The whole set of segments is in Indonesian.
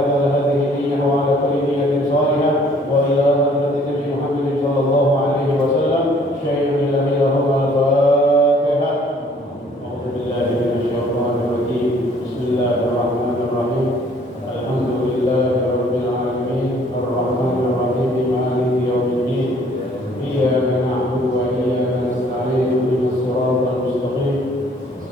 على هذه النية وعلى كل نية صالحة وإلى حضرة النبي محمد صلى الله عليه وسلم شهد بالله لهم الفاتحة. أعوذ بالله من الشيطان الرجيم. بسم الله الرحمن الرحيم. الحمد لله رب العالمين الرحمن الرحيم مالك يوم الدين إياك نعبد وإياك نستعين اهدنا الصراط المستقيم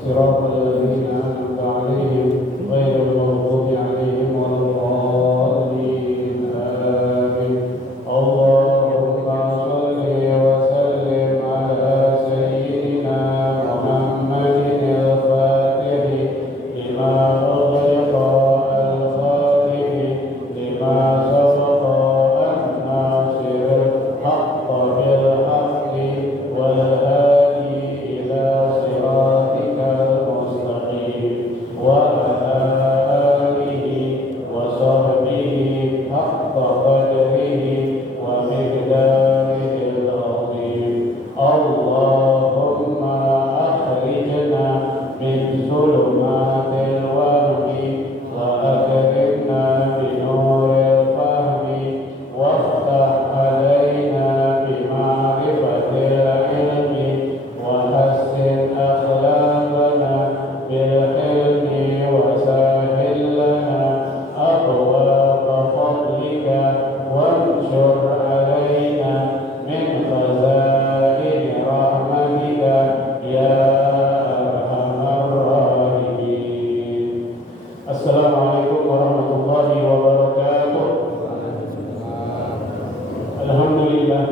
صراط الذين أنعمت عليهم غير المغضوب عليهم ولا الضالين آمين. اللهم صل وسلم على سيدنا محمد الفاتح لما أغلق الخاتم لما سبق الناصر الحق بالحق والهادي إلى صراطك المستقيم وعلى آله وصحبه حق قدره ومقداره العظيم. اللهم أخرجنا من ظلمات الوهم وأكرمنا بنور الفهم وافتح علينا بمعرفة العلم وحسن أخلاقنا بالحلم وسهل لنا أبواب فضلك وانشر علينا من خزائن رحمتك يا أرحم الراحمين. السلام عليكم ورحمة الله وبركاته. Alhamdulillah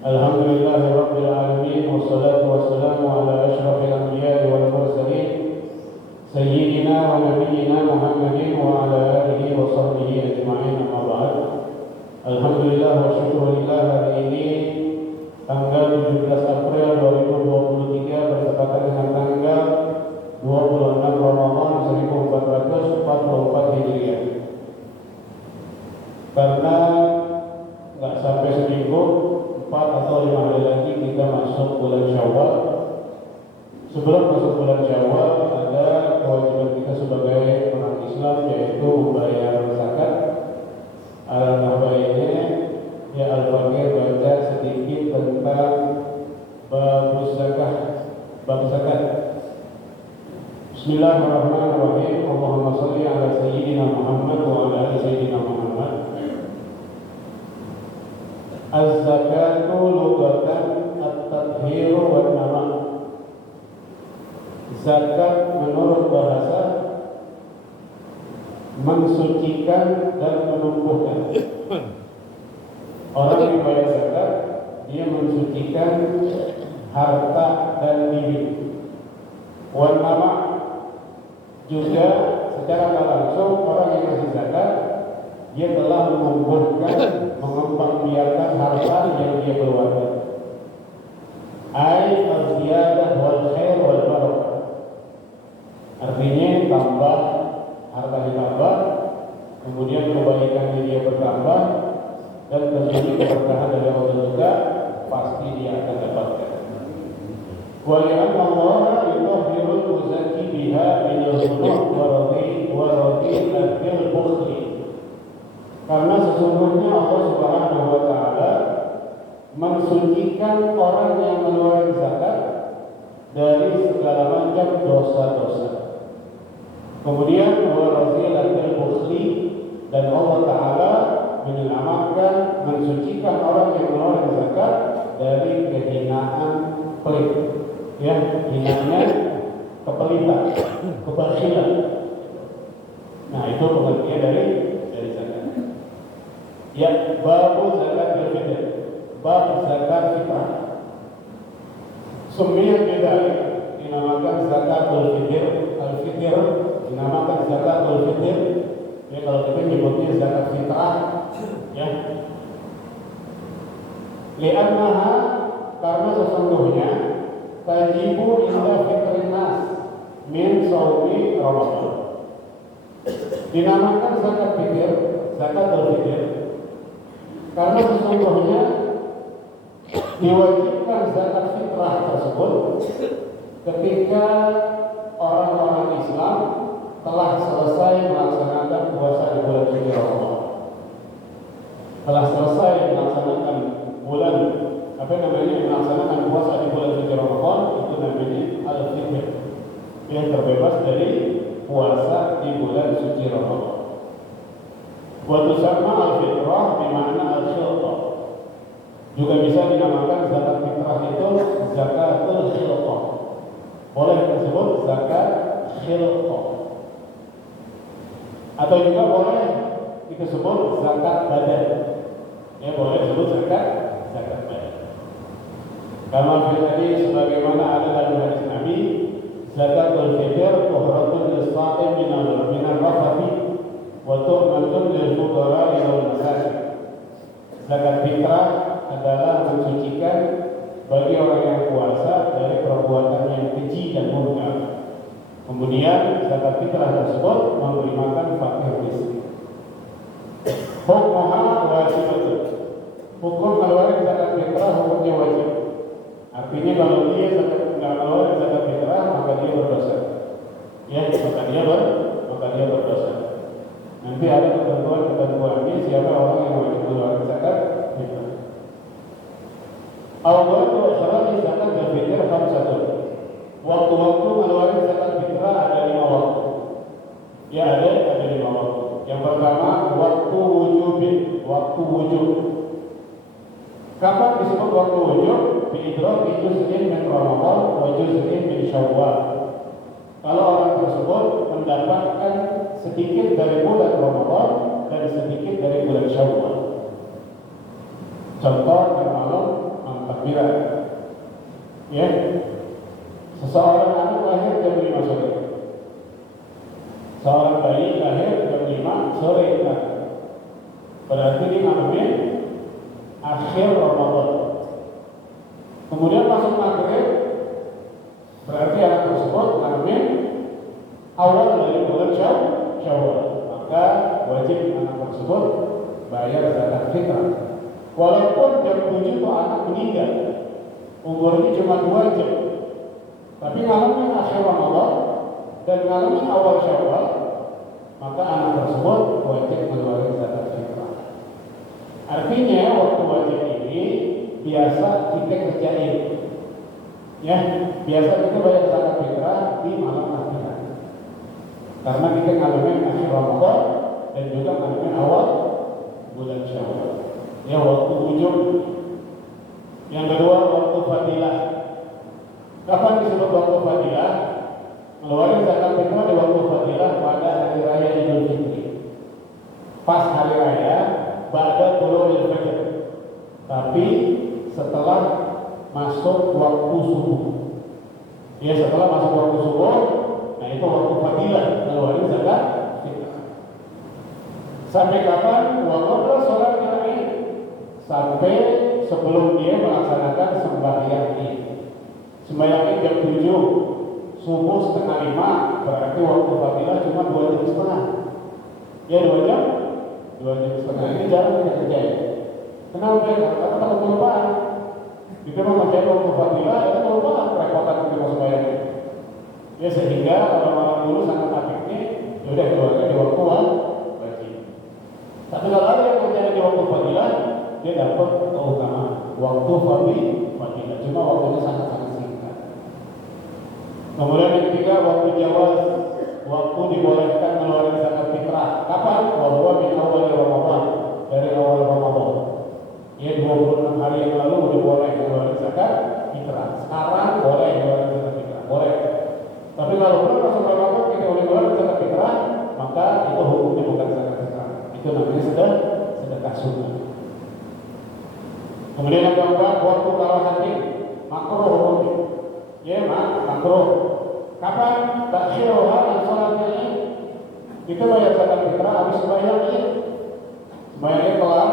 Alhamdulillahi Rabbil Alamin. Wassalatu wassalamu ala ashrafil anbiya'i wal mursalin Sayyidina wa nabiyyina Muhammadin wa ala alihi wa sahbihi ajma'in, amma ba'd. Alhamdulillah wa syukurillah, hari ini tanggal 17 April 2023 bertepatan dengan tanggal 26 Ramadan 1444 Hijriah. Karena nggak sampai seminggu, 4 atau 5 hari lagi kita masuk bulan Syawal. Sebelum masuk bulan Syawal, ada kewajiban kita sebagai orang Islam, yaitu membayar zakat. Alangkah baiknya ya Al-Fakir baca sedikit tentang bab zakat. Bismillahirrahmanirrahim. Allahumma shalli ala sayyidina Muhammad wa ala ali sayyidina Muhammad. Az-zakatu lughatan at-tathhir wa an-nama. Zakat menurut bahasa mensucikan dan menumbuhkan. Orang yang bayar zakat, dia mensucikan harta dan diri. Wa an-nama, juga secara tak langsung orang yang ngasih zakat, dia telah menumbuhkan, mengembangbiakkan harta yang dia keluarkan. Ai al-ziyadah wal khair wal barakah. Artinya tambah, hartanya tambah, kemudian kebaikan dia bertambah, dan tentunya keberkahan dari Allah juga pasti dia akan dapatkan. Wa li'anna Allah yutahhirul muzakki biha minal dhunub wa radhi'il bukhli. Karena sesungguhnya Allah Subhanahu wa taala mensucikan orang yang mengeluarkan zakat dari segala macam dosa-dosa. Kemudian wa radhi'il bukhli, dan Allah taala menyelamatkan, mensucikan orang yang mengeluarkan zakat dari kehinaan pelit. Ya, hinaannya kepelitan, kebakhilan. Nah, itu pengertian dari zakat. Ya, bab zakat fitr, bab zakat fitrah. Sumiyat bidalik, dinamakan zakatul fitr. Al-fitr dinamakan zakatul fitr. Ya, kalau kita nyebutnya zakat fitrah, ya. Li'annaha, karena sesungguhnya tajibu inda fitrin nas min shaumi Ramadan. Dinamakan zakat fitr, zakatul fitr, karena sesungguhnya diwajibkan zakat fitrah tersebut ketika orang-orang Islam telah selesai melaksanakan puasa di bulan suci Ramadan. Telah selesai melaksanakan melaksanakan puasa di bulan suci Ramadan, itu namanya al-fitr, yang terbebas dari puasa di bulan suci Ramadan. Wa tusamma al-fitrah bermakna al-khilqah. Juga bisa dinamakan zakat fitrah itu zakatul khilqah. Boleh disebut zakat khilqah. Atau juga boleh disebut zakat badan. Ya, boleh disebut zakat badan. Kama tadi sebagaimana ada dalam hadis Nabi, zakatul fitr tuhratun lis-sha'im min al-rafathi wa tu'matun lil-fuqara wal masakin. Zakat fitrah adalah mensucikan bagi orang yang puasa dari perbuatan yang keji dan mungkar. Kemudian zakat fitrah tersebut memberi makan fakir miskin. Hukumnya wajib. Hukum mengeluarkan zakat fitrah hukumnya wajib. Artinya kalau dia nggak mengeluarkan zakat fitrah maka dia berdosa. Ya, maka dia berdosa. Nanti ada ketentuannya siapa orang yang wajib mengeluarkan zakat fitrah. Awal syarat zakat fitrah khamsatun. Waktu-waktu mengeluarkan zakat fitrah ada 5 waktu. Ya, ada 5 waktu. Yang pertama waktu wujub. Kapan disebut waktu wujub? Biidrak juz'in min Ramadan wa juz'in min Syawal. Kalau orang tersebut mendapatkan sedikit dari bulan Ramadan dan sedikit dari bulan Syawal. Contoh yang malam takbiran. Ya. Seseorang anak lahir jam 5 sore. Seorang bayi lahir jam 5 sore. Berarti ini namanya akhir Ramadan. Kemudian masuk maghrib, berarti anak tersebut namanya awal dari bulan Syawal. Maka wajib anak tersebut bayar zakat fitrah. Walaupun jam 7 itu anak meninggal, umurnya cuma 2 jam, tapi ngalamin akhir Ramadan dan ngalamin awal Syawal, maka anak tersebut wajib mengeluarkan zakat fitrah. Artinya waktu wajib ini biasa kita kerjain, ya, biasa kita bayar zakat fitrah di malam akhirat, karena kita ngalamin akhir Ramadan dan juga ngalamin awal bulan Syawal. Ya, waktu wujud. Yang kedua waktu fadilah. Kapan disebut waktu fadilah? Mengeluarkan zakat fitrah di waktu fadilah pada hari raya Idul Fitri. Pas hari raya ba'da tulu'il fajr. Tapi setelah masuk waktu subuh. Ya, setelah masuk waktu subuh, nah itu waktu fadilah mengeluarkan zakat fitrah. Sampai kapan? Waktu sholat Id. Sampai sebelum dia melaksanakan sembahyang Id. Sembahyang Id jam 7, subuh setengah 5, berarti waktu fadilah cuma 2 jam setengah. Ya, 2 jam setengah. Ini jarang kita kerjain. Kenapa? Karena takut kelupaan. Kita mau kerjain waktu fadilah, itu kelupaan, repotan kita sembahyang Id. Ya, sehingga orang-orang dulu sangat aktifnya, yaudah keluarga di waktu wajib. Tapi kalau ada yang kerjain di waktu fadilah, dia dapat keutamaan waktu fadilah, cuma waktunya sangat-sangat singkat. Kemudian yang ketiga waktu jawaz, waktu dibolehkan mengeluarkan zakat fitrah. Kapan? Bahwa min awal Ramadan, dari awal Ramadan. Ya, 26 hari yang lalu udah boleh mengeluarkan zakat fitrah. Sekarang boleh mengeluarkan zakat fitrah, boleh. Tapi kalau belum masuk Ramadan kita boleh mengeluarkan zakat fitrah, maka itu hukumnya bukan zakat fitrah. Itu namanya sedekah sunnah. Kemudian yang keempat, waktu karahatin, makruh hukumnya. Ya, makruh. Kapan? Takhirha an salat Id. Kita bayar zakat fitrah habis sembahyang Id. Sembahyang Id kelar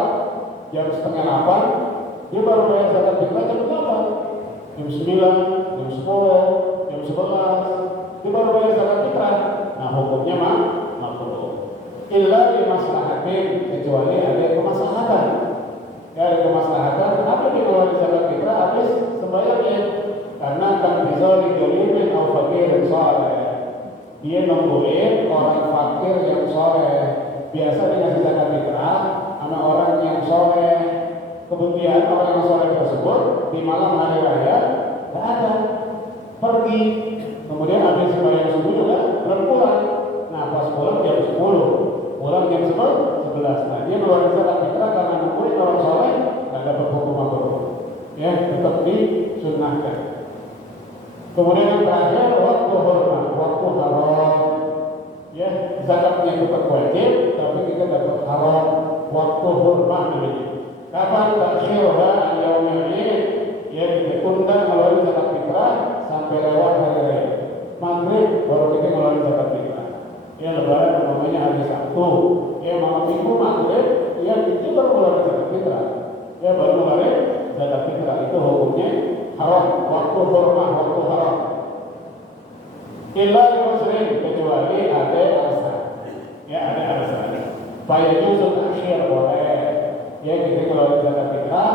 jam setengah 8, dia baru bayar zakat fitrah jam 8. Jam 9, jam 10, jam 11, dia baru bayar zakat fitrah. Nah, hukumnya makruh. Illa li maslahatin, kecuali ada kemaslahatan. Ya, ada kemaslahatan. Apa yang mengeluarkan zakat fitrah habis sembahyang Id? Karena kan bisa digolimin atau fakir saleh. Dia nungguin orang fakir yang soleh. Biasa dikasih zakat fitrah sama orang yang soleh. Kemudian orang yang soleh tersebut di malam hari raya nggak ada, pergi. Kemudian habis sembahyang subuh juga belum pulang. Nah pas pulang jam 10, pulang jam 11. Nah dia ngeluarin zakat fitrah karena nungguin orang soleh nggak dapat hukum makruh. Ya tetap disunnahkan. Kemudian yang terakhir waktu hormat, waktu haram. Ya zakatnya tetap wajib, tapi kita dapat haram waktu hormat namanya. Kapan takhirha yaumil id? Ya ditunda ngeluarin zakat fitrah sampai lewat hari raya. Maghrib baru kita ngeluarin zakat fitrah. Ya lebaran namanya hari Sabtu. Ya malam minggu maghrib, ya kita baru ngeluarin zakat fitrah. Ya baru ngeluarin zakat fitrah, itu hukumnya haram, waktu hormat, waktu haram. Illa muslim, kecuali ada alasan. Ya ada alasan. Fayajuzul akhir boleh. Ya kita ngeluarin zakat fitrah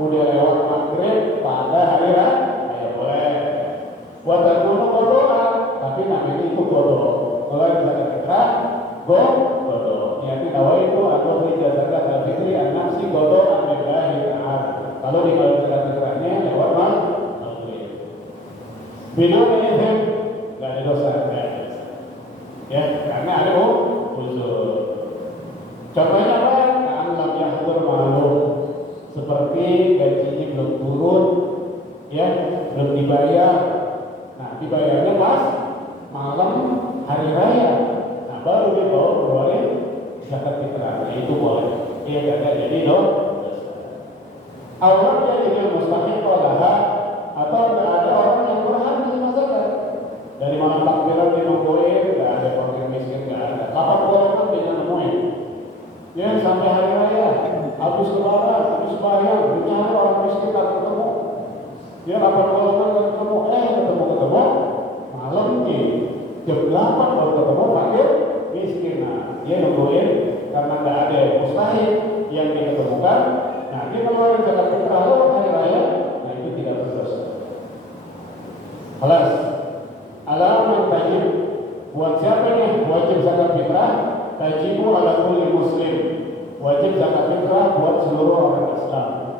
udah lewat maghrib pada hari raya boleh. Buat terbunuh kodokan, tapi namanya itu kodo. Ngeluarin zakat fitrah, kodo. Niati tawa itu atau beri zakat al-fitri an-nafsi kodo an-billahi ta'ala. Kalau di ngeluarin zakat fitrahnya lewat maghrib. Bina izin nggak ada dosa, ya karena ada uzur. Contohnya apa? Lam yahdur ma'lum, seperti gajinya belum turun, ya belum dibayar. Nah dibayarnya pas malam hari raya. Nah baru dia bawa keluarin zakat fitrah. Nah itu boleh. Dia kata jadi awalnya jadi mustahil olaha, atau tidak ada orang yang berhak menerima zakat. Dari malam takbiran dia nungguin, nggak ada fakir miskin, nggak ada. Kapan golongan dia nemuin? Ya sampai hari raya, habis lebaran, habis bayar, mencari orang miskin tak ketemu. Dia lapor golongan tak ketemu, ketemu malam ini jam 8 baru ketemu fakir miskin. Nah dia nungguin karena nggak ada mustahil yang diketemukan. Nah dia ngeluarin zakat fitrah hari raya, nah itu tidak berdosa. Alas, alaman tajib buat siapa nih wajib zakat fitrah? Tajibu ala kulli muslim, wajib zakat fitrah buat seluruh orang Islam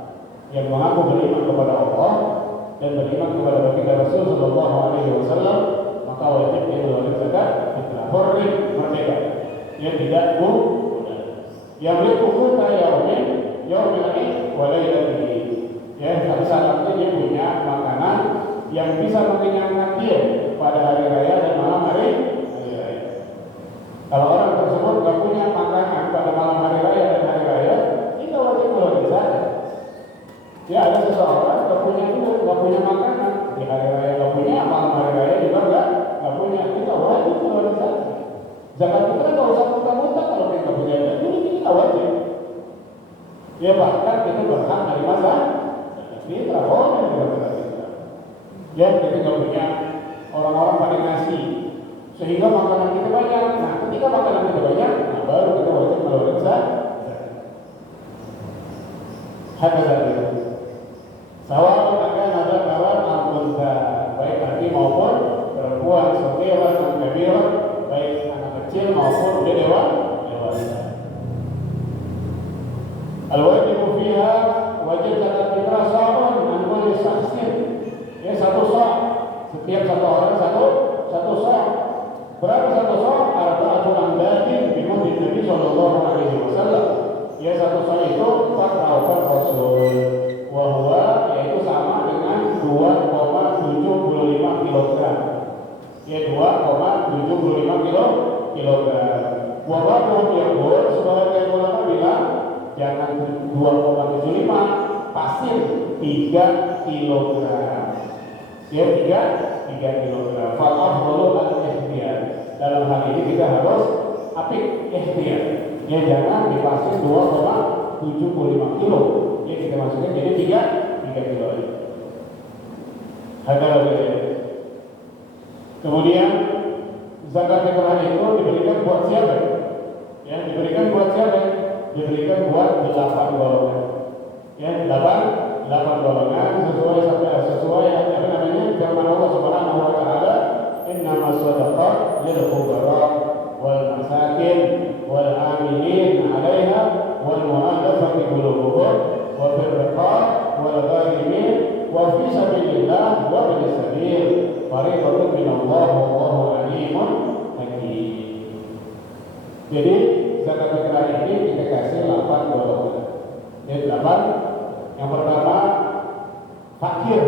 yang mengaku beriman kepada Allah dan beriman kepada baginda Rasul sallallahu alaihi wasallam, maka wajib dia mengeluarkan zakat fitrah. Hurri, merdeka, dia tidak yang berkuku yaumin ini walailatihi. Ya, satu saatnya dia punya makanan yang bisa mengenyangkan dia pada hari raya dan malam hari raya. Kalau orang tersebut nggak punya makanan pada malam hari raya dan hari raya, kita wajib mengeluarkan zakat. Ya ada seseorang nggak punya makanan di hari raya, nggak punya, malam hari raya juga nggak punya, kita wajib mengeluarkan zakat. Zakat kita nggak usah muntah-muntah kalau kita nggak punya zakat, jadi kita wajib. Ya bahkan kita berhak dari masa fitrah, boleh zakat fitrah. Ya kita nggak punya, orang-orang pada ngasih sehingga makanan kita banyak. Nah ketika makanan kita banyak, nah baru kita wajib mengeluarkan zakat. Hadza sawa'un ada kawan al-unsa, baik laki maupun perempuan, saghirah dan kabirah, baik anak kecil maupun udah dewasa. Al-wajibu fiha, wajib zakat fitrah sa'un an kulli shakhsin. Ya satu sa', setiap satu orang satu sa'. Berapa satu sa'? Arba'atul amdadin bi muddi Nabi sallallahu alaihi wasallam. Ya satu sa' itu 4 Rasul. Wa huwa, yaitu sama dengan 2,75 kilogram. Ya 2,75 kilogram. Wa ba'dhum yaqul, sebagian ulama bilang jangan 2,75, pasir 3 kilogram. Ya 3 kilogram. Fal afdalu al-ihtiyat. Dalam hal ini kita harus apik ihtiyat. Ya jangan dipasir 2,75 kilo. Ya kita masukkan jadi 3 kilo aja. Kemudian zakat fitrah itu diberikan buat siapa? Ya diberikan buat siapa? Diberikan buat 8 golongan. Ya 8 golongan sesuai firman Allah Subhanahu wa taala, innama shadaqat lil fuqara wal masakin wal amilin 'alaiha wal mu'allafati qulubuhum wa fil riqab wal gharimin wa fi sabilillah wa bil sabil fariidatan min Allah wallahu alimun hakim. Jadi zakat fitrah ini kita kasih 8 golongan. Jadi 8. Yang pertama fakir.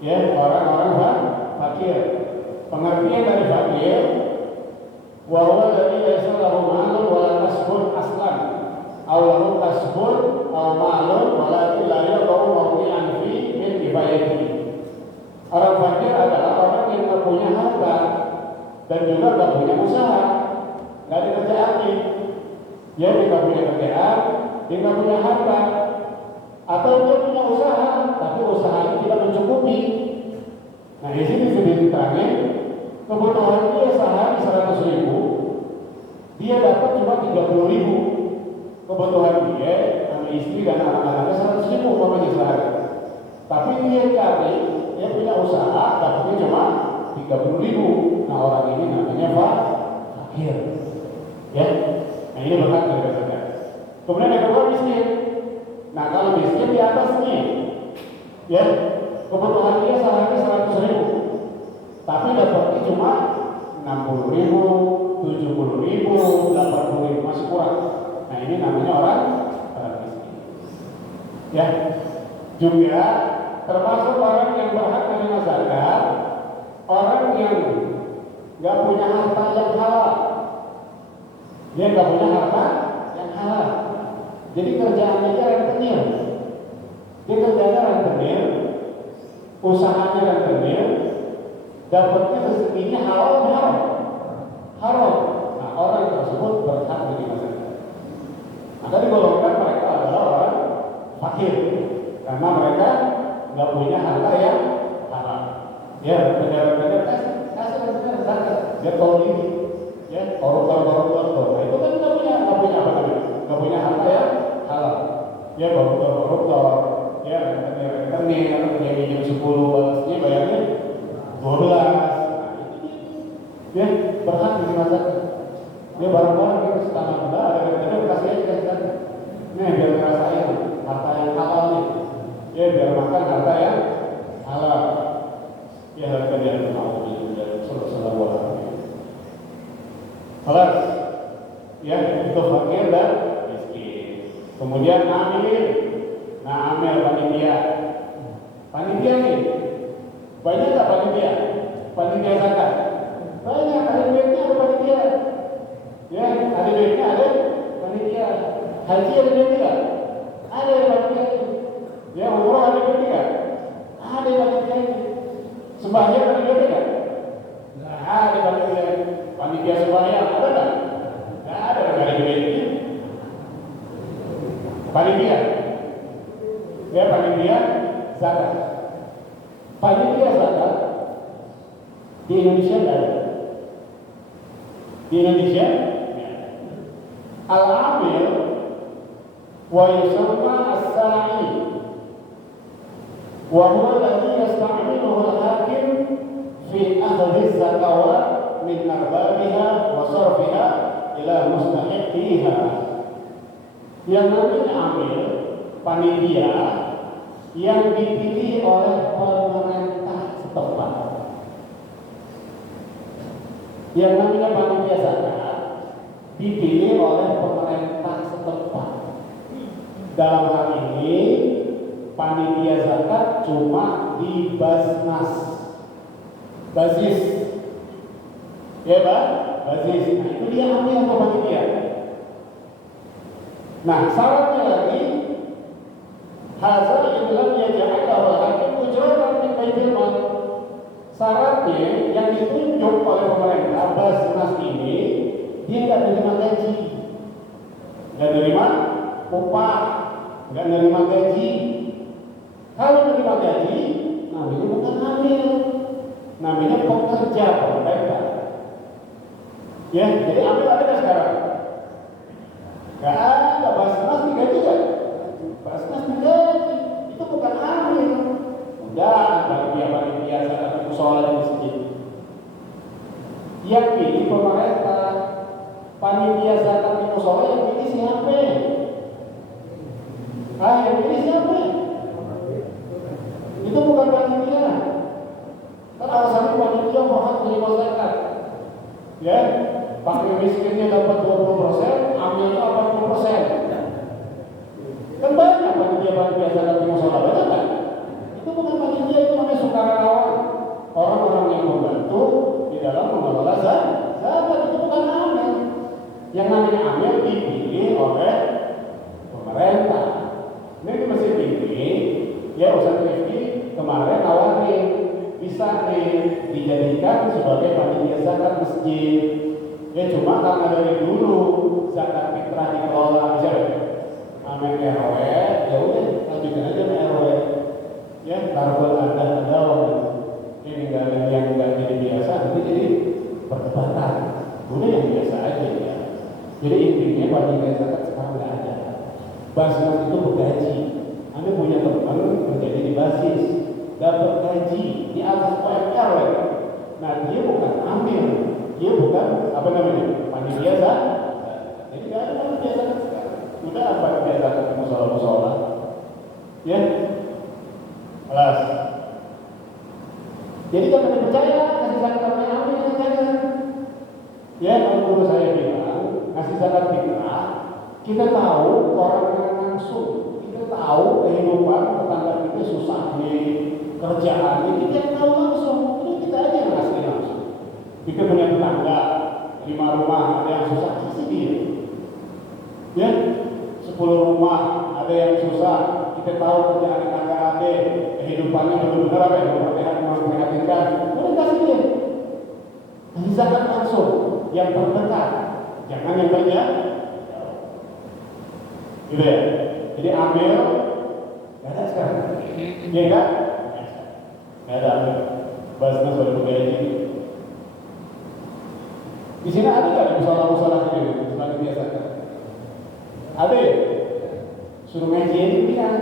Ya, orang-orang fakir. Pengertian dari fakir wa huwa alladhi laysa lahu malun wa la kasbun aslan aw lahu kasbun aw malun walakin la yaqau mawdi'an fi min kifayatihi. Orang fakir adalah orang yang tidak punya harta dan juga tidak punya usaha, tidak ada kerjaan. Dia tidak punya kerjaan, dia tidak punya harta, atau dia punya usaha tapi usahanya tidak mencukupi. Nah, di sini sudah diterangin kebutuhan dia sehari 100.000, dia dapat cuma 30.000. Kebutuhan dia sama istri dan anak-anaknya 100.000 umpamanya sehari. Tapi dia cari, dia punya usaha dapatnya cuma 30.000. Nah, orang ini namanya fakir. Ya, nah ini berhak dari zakat. Kemudian yang kedua miskin. Nah, kalau miskin di atasnya, ya, kebutuhan dia sehari 100.000, tapi dapatnya cuma 60.000, 70.000, 80.000, masih kurang. Nah, ini namanya orang miskin. Ya, juga termasuk orang yang berhak menerima zakat, orang yang nggak punya harta yang halal. Dia nggak punya harta yang halal. Jadi kerjaannya dia rentenir. Dia kerjanya rentenir, usahanya rentenir, dapatnya rezekinya halal haram. Haram. Nah, orang tersebut berhak menerima zakat. Maka digolongkan mereka adalah orang fakir karena mereka nggak punya harta yang halal. Ya, negara-negara kasih zakat. Dia tahu ini, ya, koruptor. Nah, itu kan nggak punya apa namanya? Nggak punya harta yang halal. Ya, koruptor, ya, rentenir, dia minjem 10, balasnya bayarnya 12. Ya, berhak menerima zakat. Dia barang-barang kita setengah benda, ada kasih aja zakat. Nih, biar ngerasain harta yang halal nih. Ya, biar makan harta yang halal. Ya, harga dia mau dari sallallahu alaihi. Kelas, ya, itu fakir dan miskin. Kemudian amil. Nah, amil panitia. Panitia nih, banyak tak panitia? Panitia zakat. Banyak, ada duitnya ada panitia. Ya, ada duitnya ada panitia. Haji ada duitnya? Ada panitia. Ya, umroh ada duitnya? Ada panitia. Sembahyang ada duitnya? Nggak ada panitia. Panitia sembahyang ada nggak? Nggak ada, nggak ada duitnya. Panitia. Ya, panitia zakat. Panitia zakat di Indonesia nggak ada. Di Indonesia al-amil wa yusamma as-sa'i wa huwa alladhi yasta'miluhu al-hakim fi akhdhi az-zakawat min arbabiha wa sarfiha ila mustahiqiha. Yang namanya amil, panitia yang dipilih oleh pemerintah setempat. Yang namanya panitia zakat dipilih oleh pemerintah setempat. Dalam hal ini panitia zakat cuma di Basnas, basis, ya Pak, basis. Nah, itu dia ambil apa panitia. Nah, syaratnya lagi hazal lam yaj'alahu hakim ujratan min baitil mal. Syaratnya yang ditunjuk oleh pemerintah Basnas ini dia nggak menerima gaji, nggak menerima upah, nggak menerima gaji. Kalau menerima gaji, namanya bukan amil, namanya pekerja pemerintah. Ya, jadi amil ada nggak sekarang? Nggak ada. Basnas digaji kan? Basnas digaji, itu bukan amil. Udah, panitia zakat itu sholat di masjid. Yang pilih pemerintah. Panitia zakat di musola yang pilih siapa? Yang pilih siapa? Itu bukan panitia. Kan alasannya panitia berhak terima zakat. Ya, fakir miskinnya dapat 20%, amilnya 80%. Kan banyak panitia zakat di musola, banyak kan? Itu bukan panitia, itu namanya sukarelawan. Orang-orang yang membantu di dalam mengelola zakat, itu bukan amil. Yang namanya amil dipilih oleh pemerintah. Ini mesti pilih. Ya Ustaz Rifki kemarin nawarin bisa dijadikan sebagai panitia zakat masjid. Ya cuma karena dari dulu zakat fitrah dikelola misalnya amin RW, ya udah lanjutkan aja sama RW. Ya taruh ada ini yang nggak jadi biasa, nanti jadi perdebatan. Udah yang biasa aja ya. Jadi intinya panitia zakat sekarang nggak ada. Basnas itu bergaji. Anda punya teman menjadi di basis, dapat gaji di atas UMR. Nah dia bukan amil, dia bukan apa namanya panitia zakat. Jadi nggak ada panitia zakat sekarang. Udah apa panitia zakat di musola-musola? Ya, kelas. Jadi kalau tidak percaya kasih zakat namanya amil jangan. Ya kalau guru saya bilang kasih zakat fitrah, kita tahu orang yang langsung. Tahu kehidupan tetangga kita susahnya, kerjaannya kita yang tahu langsung. Itu kita aja yang ngasih langsung. Kita punya tetangga 5 rumah ada yang susah, kasih dia. Ya, 10 rumah ada yang susah. Kita tahu kerjaan tetangga ada, kehidupannya benar-benar apa yang memprihatinkan. Udah kasih dia. Kasih zakat langsung yang terdekat, jangan yang banyak. Gitu ya. Jadi ambil, nggak ada sekarang, ya kan? Nggak ada ambil, Basnas sudah bergaji. Di sini ada nggak musola-musola ini, musola biasa? Ada ya? Suruh ngaji ini kan?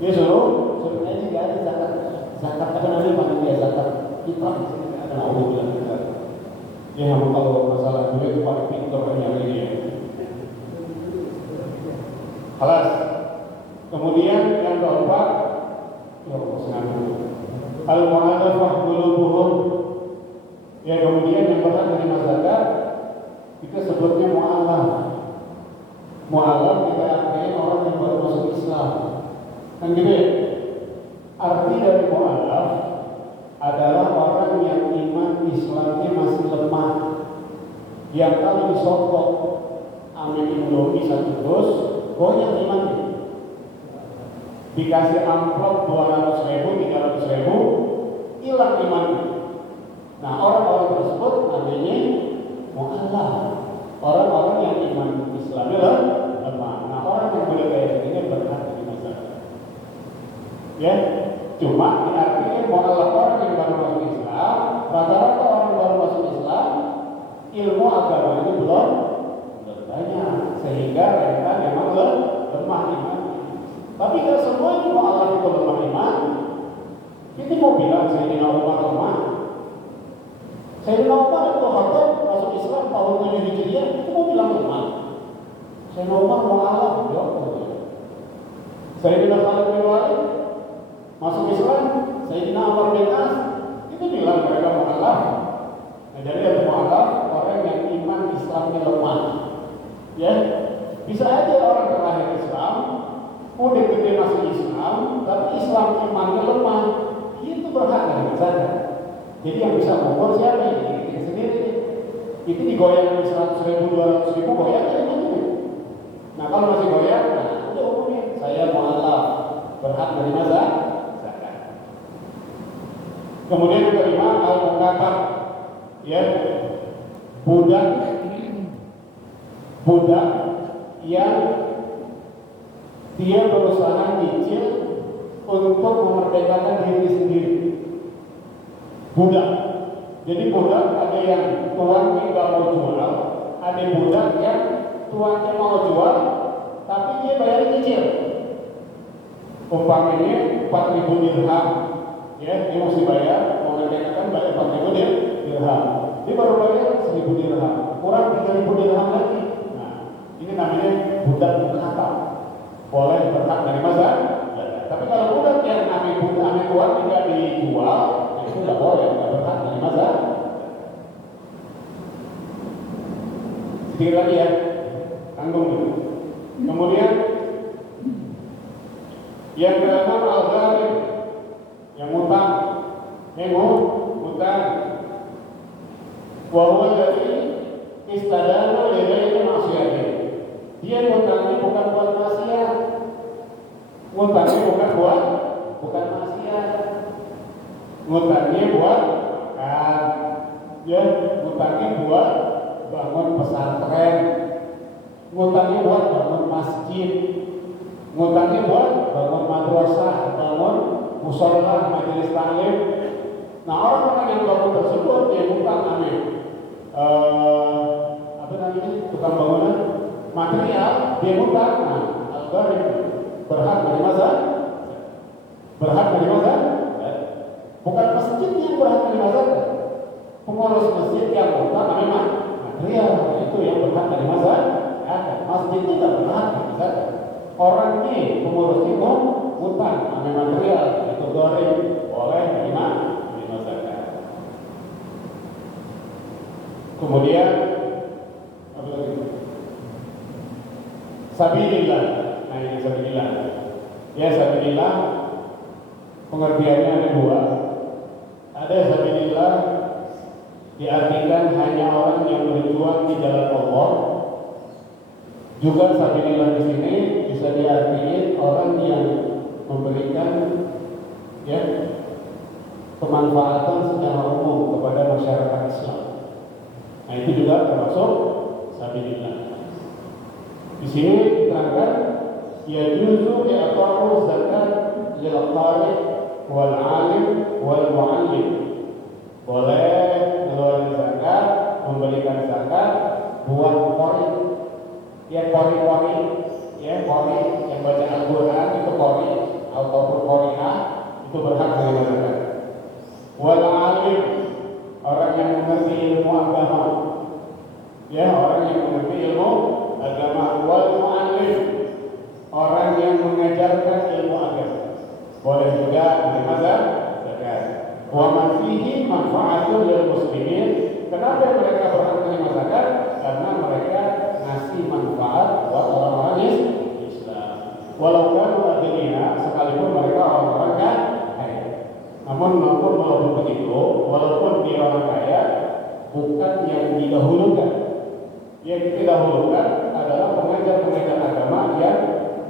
Dia suruh ngaji nggak ada zakat apa namanya panitia zakat kita di sini nggak ada Allah bilang kita. Ya kalau masalah duit itu paling pintar yang ini ya. Kelas. Kemudian yang keempat, ya al-mu'alafah qulubuhum. Ya kemudian yang berhak menerima zakat kita sebutnya mu'alaf. Mu'alaf kita artinya orang yang baru masuk Islam. Kan gitu ya? Arti dari mu'alaf adalah orang yang iman Islamnya masih lemah. Yang kalau disokok amin ideologi satu terus goyang imannya. Dikasih amplop 200.000, 300.000, hilang imannya. Nah orang-orang tersebut namanya mu'alaf. Orang-orang yang iman Islamnya lemah. Nah orang yang boleh kayak begini berhak menerima zakat. Ya, cuma diartikan mu'alaf orang yang baru masuk Islam. Rata-rata orang baru masuk Islam ilmu agama itu belum banyak, sehingga mereka memang lemah iman. Tapi kalau semua itu mu'alaf itu lemah iman, kita mau bilang Sayyidina Umar lemah. Sayyidina Umar itu Khattab masuk Islam tahun 7 Hijriah, itu mau bilang lemah. Sayyidina Umar mu'alaf, Sayyidina Khalid bin Walid masuk Islam, Sayyidina Amr bin As, itu bilang mereka mu'alaf. Nah, jadi ada mu'alaf orang yang iman Islamnya lemah. Ya, bisa aja orang terlahir Islam, udah gede masih Islam, tapi Islam imannya lemah, itu berhak dari zakat. Jadi yang bisa mengukur siapa ini? Kita sendiri. Itu digoyang di 100.000, 200.000, goyang aja imannya. Nah kalau masih goyang, nah udah umumin, saya mu'alaf, berhak dari zakat. Kemudian yang kelima, al-mukatab, ya, budak yang dia berusaha nyicil untuk memerdekakan diri sendiri. Budak. Jadi budak ada yang tuannya nggak mau jual, ada budak yang tuannya mau jual, tapi dia bayar cicil. Umpamanya 4.000 dirham, ya dia mesti bayar, mau merdekakan bayar 4.000 dirham. dia baru bayar 1.000 dirham, kurang 3.000 dirham lagi. Nah, ini namanya budak mukhatab, boleh berhak dari mazhab. Tapi kalau budak yang ame kuat tidak dijual, itu nggak boleh, nggak berhak dari mazhab. Sedikit lagi ya, tanggung dulu. Kemudian yang keenam al-gharib, yang utang, utang. Wahwa dari istadana lidayni maksiatih. Dia ngutangnya bukan buat maksiat, ngutangnya bukan maksiat, ngutangnya buat makan, ya, ngutangnya buat bangun pesantren, ngutangnya buat bangun masjid, ngutangnya buat bangun madrasah, bangun musola, majelis taklim. Nah, orang-orang yang bangun tersebut dia ngutang tukang bangunan material, dia ngutang. Nah, al-gharib berhak dari mazhab. Bukan masjid yang berhak dari mazhab. Pengurus masjid yang ngutang memang material, itu yang berhak dari mazhab. Masjid tidak berhak dari mazhab. Orang ini pengurus itu ngutang material, itu gharib, boleh terima zakat. Kemudian apa lagi? Sabilillah. Nah, ini sabilillah. Ya, sabilillah pengertiannya ada dua. Ada sabilillah diartikan hanya orang yang berjuang di jalan Allah. Juga sabilillah di sini bisa diartikan orang yang memberikan, ya, pemanfaatan secara umum kepada masyarakat Islam. Nah, itu juga termasuk sabilillah. Di sini diterangkan ya juzu i'ta'u zakat lil qari wal 'alim wal mu'allim. Boleh mengeluarkan zakat, memberikan zakat buat qari. Ya, qari, ya, qari yang baca Al-Qur'an itu qari ataupun qari'ah itu berhak menerima zakat. Wal 'alim, orang yang mengerti ilmu agama, ya, orang yang mengerti ilmu agama. Wal mu'allim, orang yang mengajarkan ilmu agama, boleh juga menerima zakat. Wa man fihi manfa'atun lil muslimin. Kenapa mereka berhak menerima zakat? Karena mereka ngasih manfaat buat orang-orang Islam. Walau kanu aghnia, sekalipun mereka orang-orang kaya. Namun walaupun begitu, walaupun dia orang kaya, bukan yang didahulukan. Yang didahulukan adalah pengajar-pengajar agama yang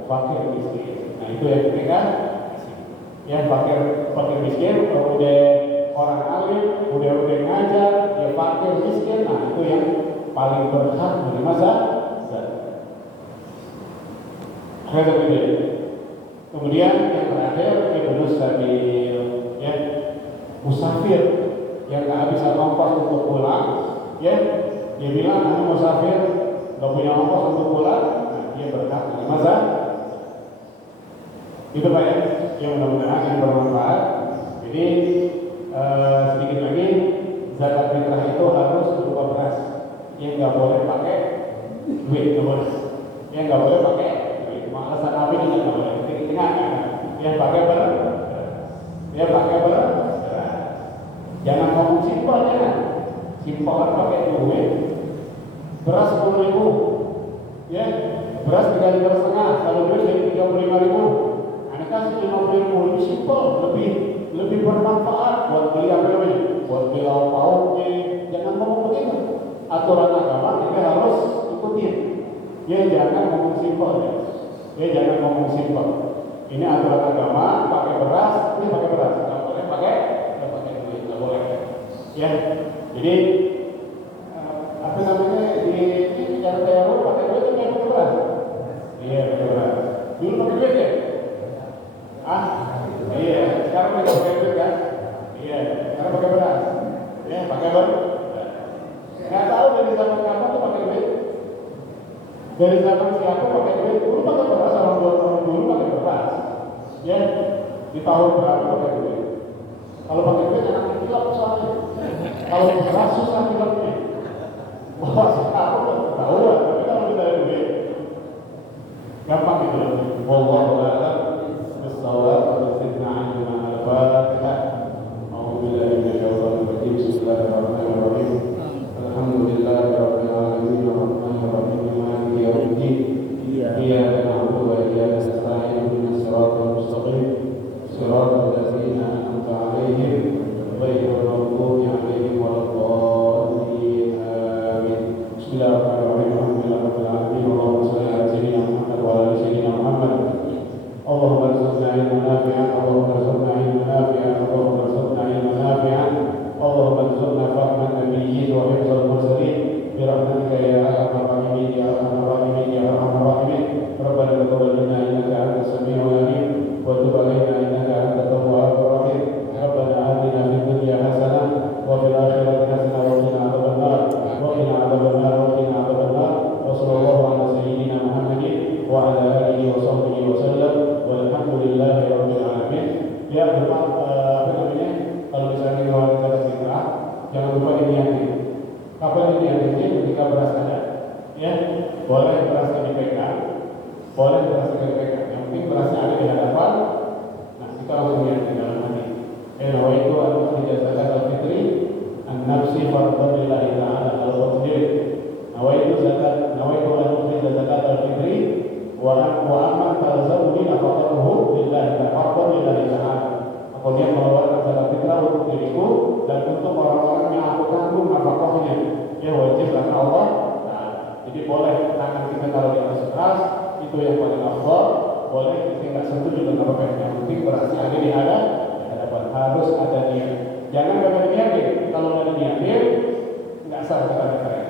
fakir miskin. Nah, itu yang ketiga. Yang fakir miskin, udah orang alim, udah ngajar, dia fakir miskin. Nah, itu yang paling berhak menerima zakat. Kemudian yang terakhir ibnu sabil, ya, musafir yang nggak bisa ongkos untuk pulang, ya, dia bilang aku musafir nggak punya ongkos untuk pulang, nah, dia berhak menerima zakat. Itu Pak, ya, yang mudah-mudahan yang bermanfaat. Jadi sedikit lagi, zakat fitrah itu harus berupa beras, yang nggak boleh pakai duit, nggak boleh, yang nggak boleh pakai duit. Alasan apa ini nggak boleh? Tengah, yang pakai beras, dia pakai beras. Jangan ngomong simpel, jangan. Simpelan pakai duit. Beras 10.000, ya, beras 3,5 liter, kalau duit jadi 35.000. Anda kasih 50.000, lebih simpel, lebih bermanfaat buat beli apa namanya, buat beli lauk pauknya. Jangan ngomong begitu. Aturan agama kita harus ikutin. Ya, jangan ngomong simpel, ya. Ya, jangan ngomong simpel. Ini aturan agama, pakai beras, ini pakai beras, nggak boleh pakai duit, nggak boleh. Ya, jadi apa namanya, di RT RW pakai duit itu pakai beras. Iya, pakai beras. Dulu pakai duit ya? Iya, sekarang udah pakai duit kan? Iya, sekarang pakai beras. Ya, pakai beras. Nggak tahu dari zaman kamu tuh pakai duit. Dari zaman siapa pakai duit? Dulu pakai beras, orang dulu pakai beras. Ya, di tahun berapa pakai duit? Kalau pakai duit enak pilek soalnya. Kalau beras susah pileknya. Wah, sekarang tahu lah, tapi kalau kita ada duit gampang gitu. Wallahu a'lam bis-shawab. Sayyidina Ali bin Al-Fatihah. A'udzubillahi minasyaitonir rajim. Bismillahirrahmanirrahim. Alhamdulillahirabbil alamin arrahmanir rahim maliki yaumiddin. Iyyaka na'budu wa iyyaka nasta'in ihdinas siratal mustaqim. Siratal ladzina an'amta 'alaihim ghairil maghdubi 'alaihim waladdallin. Amin. Bismillahirrahmanirrahim. Alhamdulillahirabbil alamin. Allahumma shalli 'ala sayyidina Muhammad wa 'ala ali sayyidina Muhammad. Allahumma arzuqna 'ilman nafi'an. Allahumma arzuqna 'ilman nafi'an. Allahumma arzuqna 'ilman nafi'an. Allahumma arzuqna fahman nabiyyin wa hifdzal mursalin bi rahmatika ya arhamar rahimin ya arhamar rahimin ya arhamar rahimin. Rabbana taqabbal minna innaka antas samiul 'alim wa tub 'alaina innaka antat tawwabur rahim. Rabbana atina fid dunya hasanah wa fil akhirati hasanah wa qina adzabannar wa qina adzabannar wa qina adzabannar. Wa sallallahu ala sayyidina Muhammadin wa ala alihi wa sahbihi wa sallam walhamdulillahi rabbil alamin. Ya, apa namanya? Kalau misalnya kita fitrah, jangan lupa diniatin. Kapan diniatinnya? Ketika beras ada. Ya, boleh berasnya dipegang, boleh berasnya dipegang. Yang penting berasnya ada di hadapan. Nah, kita langsung niatin dalam hati. Nawaitu an ukhrija zakat al-fitri an nafsi fardhan lillahi ta'ala. Kalau buat sendiri, nawaitu an ukhrija zakat al-fitri wa amman talzamuni nafaqatuhu lillahi ta'ala. Aku dia mengeluarkan zakat fitrah untuk diriku dan untuk orang-orang yang aku tanggung nafkahnya. Ya wajib karena Allah. Nah, jadi boleh tangan kita taruh di atas beras, itu yang paling afdal. Boleh kita nggak sentuh juga nggak apa-apa. Yang penting berasnya ada di hadapan. Harus ada niat. Jangan pakai niatin. Kalau nggak ada niatin, nggak sah zakat fitrah.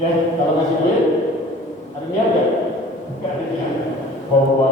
Ya, kalau ngasih duit, ada niat nggak? Nggak ada niat. Bahwa